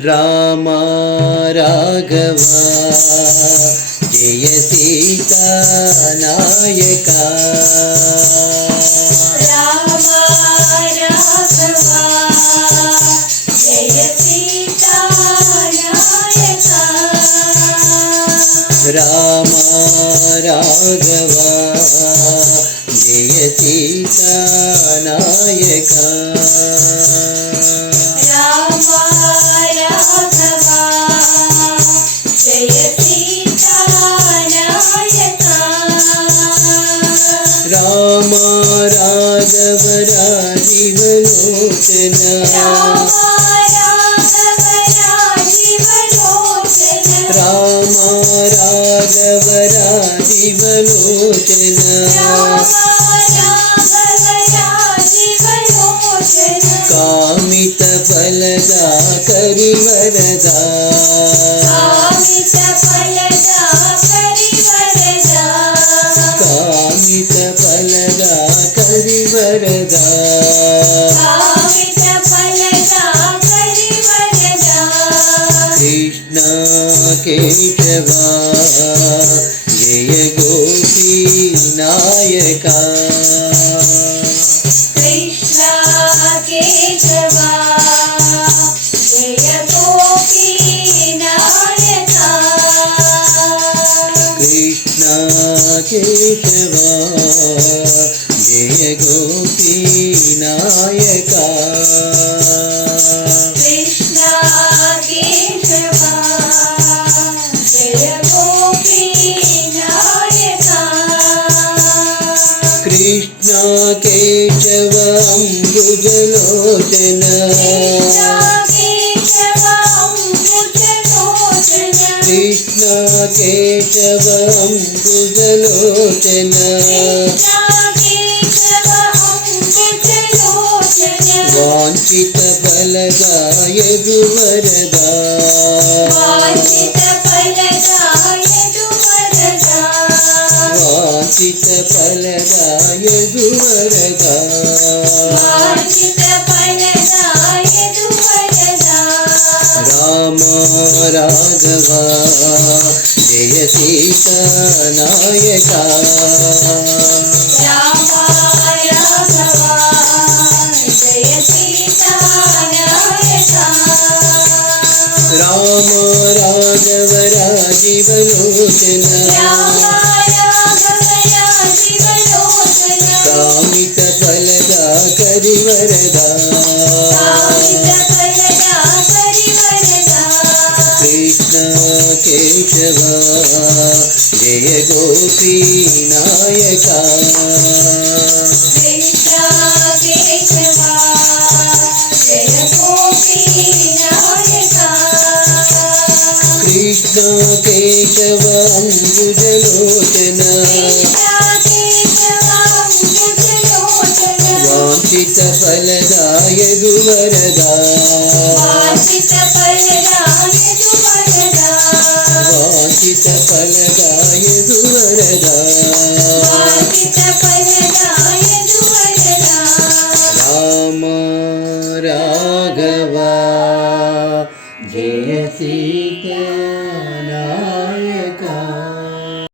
Ram Raghava Jai Sita Nykaa Ram Raghava Jai Sita Nykaa Ram Raghava Jai Sita Nykaa Ram Raghava Jai Sita Nykaa Ram Raghava Rajiv Lochan Ram Raghava Rajiv Lochan Ram Raghava Rajiv Lochan कामित Phalada करिवरदा कामित Phalada करिवरदा कामित Phalada करिवरदा कामित Phalada करिवरदा Krishna Keshava Jai Gopi Nykaa Krishna Keshava Jai Gopi Nykaa Krishna Keshava Jai Gopi Nykaa Krishna Keshava Jai Gopi Nykaa Krishna Keshava अम्बुजलोचन Krishna Keshava अम्बुजलोचन वाञ्छित Phalada यदुवरदा वाञ्छित Phalada यदुवरदा Ram Raghava Jai Sita Nykaa Ram Raghava Jai Sita Nykaa Ram Raghava Rajiv Lochan कामित Phalada करिवरदा Krishna Keshava Jai Gopi Nykaa Krishna Keshava अम्बुजलोचन वाञ्छित Phalada यदुवरदा वाञ्छित Phalada यदुवरदा